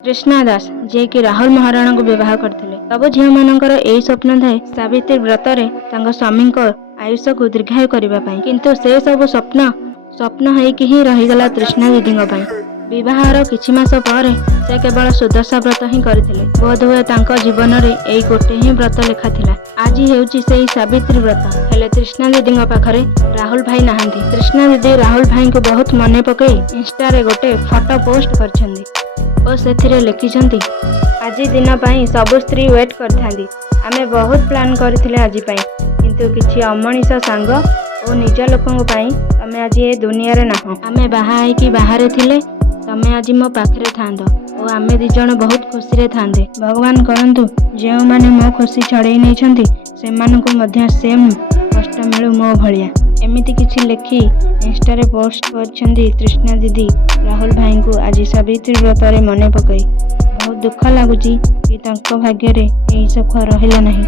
कृष्णा दास जे कि राहुल महाराणा को विवाह करथिले। सब झील मानकर एई स्वप्न थाए सावित्री व्रत रे तांको स्वामी को आयुष को दीर्घायु करबा पई, किंतु से सब स्वप्न होइकी ही रहीगला तृष्णा दीदी पई। विवाहर किछि मास पर से केवल सुदशा व्रत ही करथिले। बोधहुए तांको जीवन रे एई गोटे ही व्रत लेखा थिला। आज हेउची सेई सावित्री व्रत। हेले तृष्णा दीदी पाखरे राहुल भाई नाहंती। तृष्णा दीदी राहुल भाई को बहुत मने पकई इंस्टा रे गोटे फोटो पोस्ट करछंदी और सेथिरे लिखिछंती, आज दिन पाई सब स्त्री वेट करथांदी। आमे बहुत प्लान करथिले आज पाई, किंतु किछि अमणिष सांग और निज लोकंग पाई तमे आज ए दुनिया रे नाह। आमे बाहा आइकी बाहरे थिले, तमे आज मो पाखरे थांदो और आमे दी जण बहुत खुशी रे थांदे। भगवान करंतु जेउ माने मो खुशी छड़ेई नै छंती सेमानकु मध्य सेम कष्ट मिलु मो भलिया। एमिति किछि लेखी इंस्टा रे पोस्ट करछंदी तृष्णा दीदी राहुल भाई को आज सावित्री व्रत रे मने पकई। बहुत दुख लागुची कि तांको भाग्य रे एई सुख रहिला नहीं।